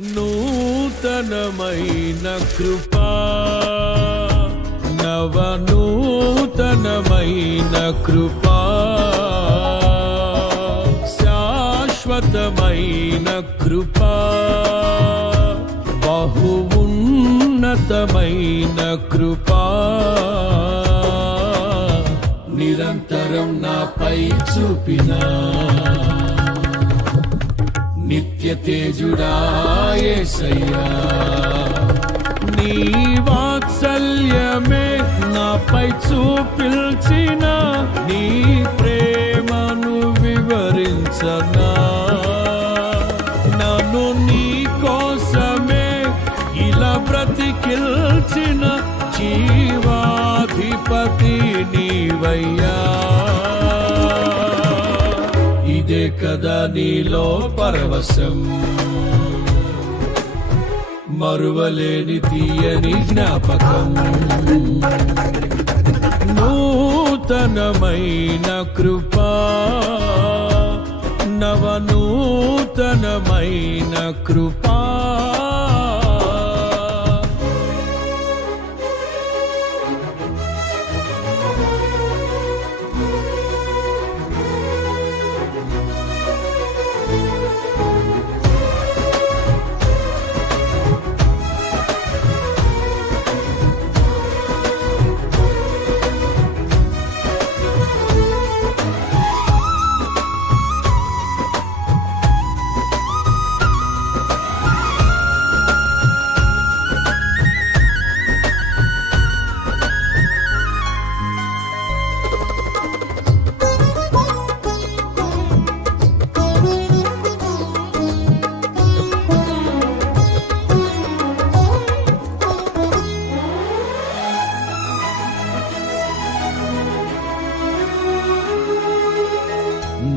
నూతనమైన కృపా, నవనూతనమైన కృపా, శాశ్వతమైన కృపా, బహు ఉన్నతమైన కృపా, నిరంతరం నాపై చూపినా నిత్య తేజుడా యేసయ్యా. నీ వాత్సల్యమే నాపై చూపిల్చిన, నీ ప్రేమను వివరించనా, నన్ను నీ కోసమే ఇలా బ్రతికిల్చిన జీవాధిపతి నీవయ్యా. ఇదే కదా నీలో పరవశం, మరువలేని తీయని జ్ఞాపకం. నూతనమైన కృపా, నవనూతనమైన కృపా,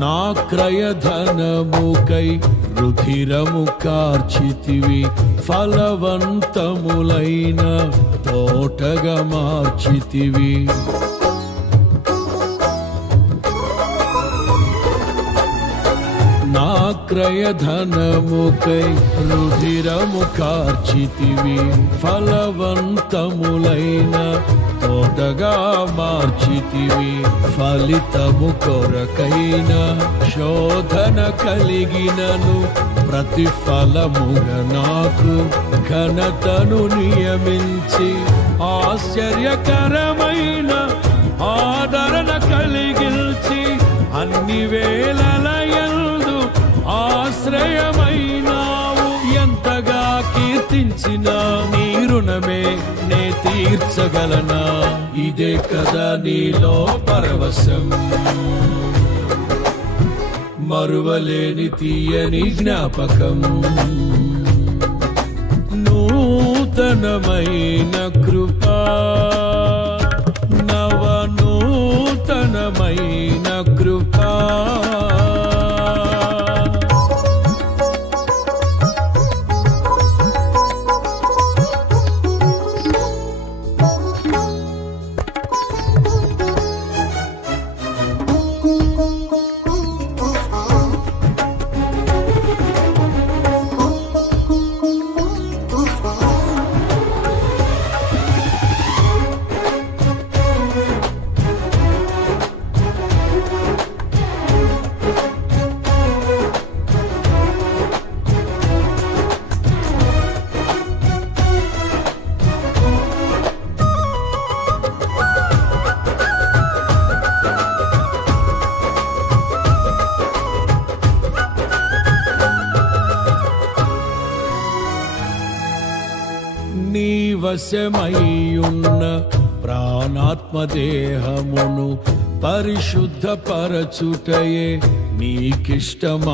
నా క్రయధనముకై రుధిరము కార్చితివి, ఫలవంతములైన తోటగా మార్చితివి. నా క్రయధనముకై రుధిరము కార్చితివి, ఫలవంతములైన తోటగా మార్చితివి. ఫలితము కొరకైన శోధన కలిగినను, ప్రతిఫలముగా నాకు ఘనతను నియమించి, ఆశ్చర్యకరమైన ఆదరణ కలిగిల్చి, అన్ని వేళలయందు ఆశ్రయమైనావు. ఎంతగా కీర్తించిన నీ రుణమే నే తీర్చగలనా, ఇదే కదా నీలో పరవశం, మరువలేని తీయని జ్ఞాపకం. నూతనమైన కృపా, నవనూతనమైన కృపా, నీ వశమయ్యున్న ప్రాణాత్మదేహమును పరిశుద్ధపరచుటయే నీకిష్టమాయెను.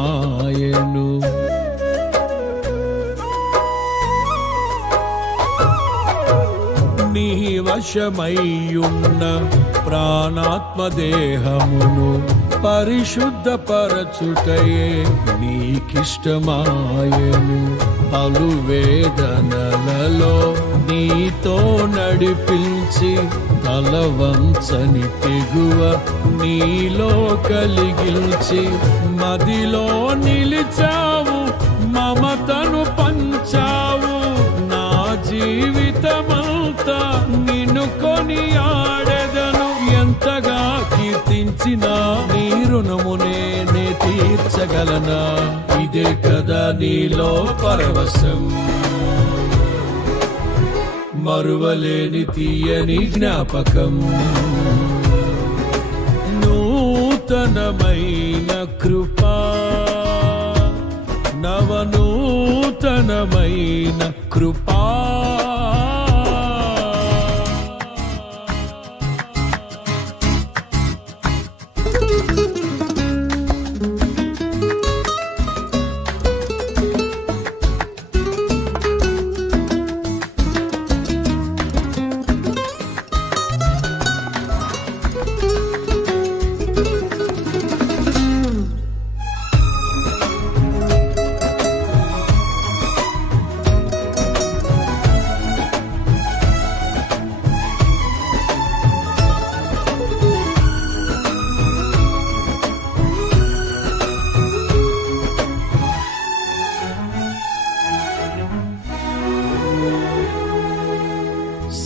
నీ వశమయ్యున్న ప్రాణాత్మదేహమును పరిశుద్ధపరచుటయే నీకిష్టమాయెను. పలు వేదనలలో నీతో నడిపించి, తలవంచని తెగువ నీలో కలిగిల్చి, మదిలో నిలిచావు మమతను పంచ రుణమునే నే తీర్చగలనా? ఇదే కదా నీలో పరవశం, మరువలేని తీయని జ్ఞాపకం. నూతనమైన కృపా, నవనూతనమైన కృపా.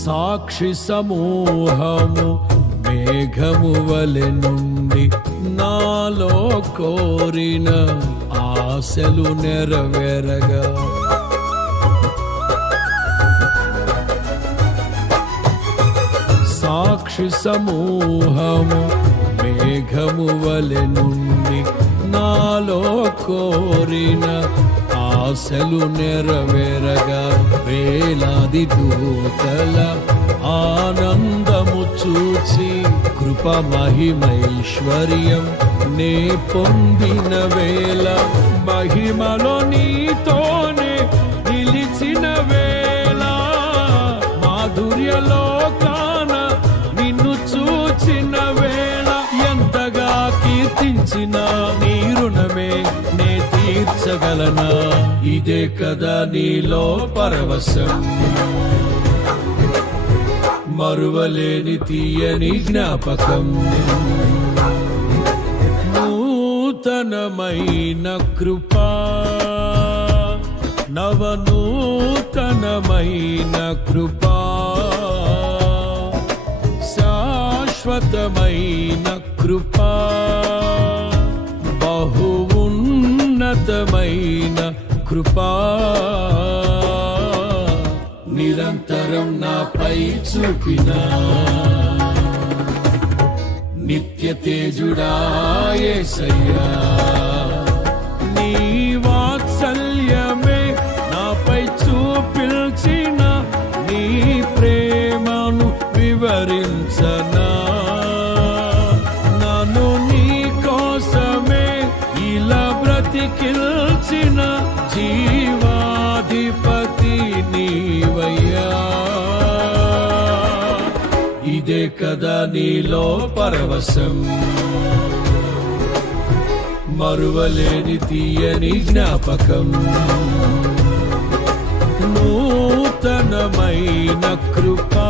సాక్షి సమూహము మేఘము వలె నుండి నాలో కోరిన ఆశలు నెరవేరగా, సాక్షి సమూహము మేఘము వలె నుండి నాలో కోరిన ఆశలు నెరవేరగా, వేలాది దూతల ఆనందము చూచి కృప మహిమైశ్వర్యం నే పొందిన వేళ, మహిమలో నీతోనే నిలిచిన వేళ, మాధుర్యలో కాన నిన్ను చూచిన వేళ, ఎంతగా కీర్తించిన నీ రుణమే నే తీర్చగలనా? ఇదే కదా నీలో పరవశం, మరువలేని తీయని జ్ఞాపకం. నూతనమైన కృపా, నవనూతనమైన కృపా, శాశ్వతమైన కృపా, బహు ఉన్నతమైన కృపా, నిరంతరం నాపై చూపిన నిత్య తేజుడా యేసయ్యా. నీ వాత్సల్యమే నాపై చూపిల్చిన నీ ప్రేమను వివరించనా? నన్ను నీ కోసమే ఇలా బ్రతికిల్చిన జీవాధిపతి నీవయ్యా. ఇదే కదా నీలో పరవశం, మరువలేని తీయని జ్ఞాపకం. నూతనమైన కృపా,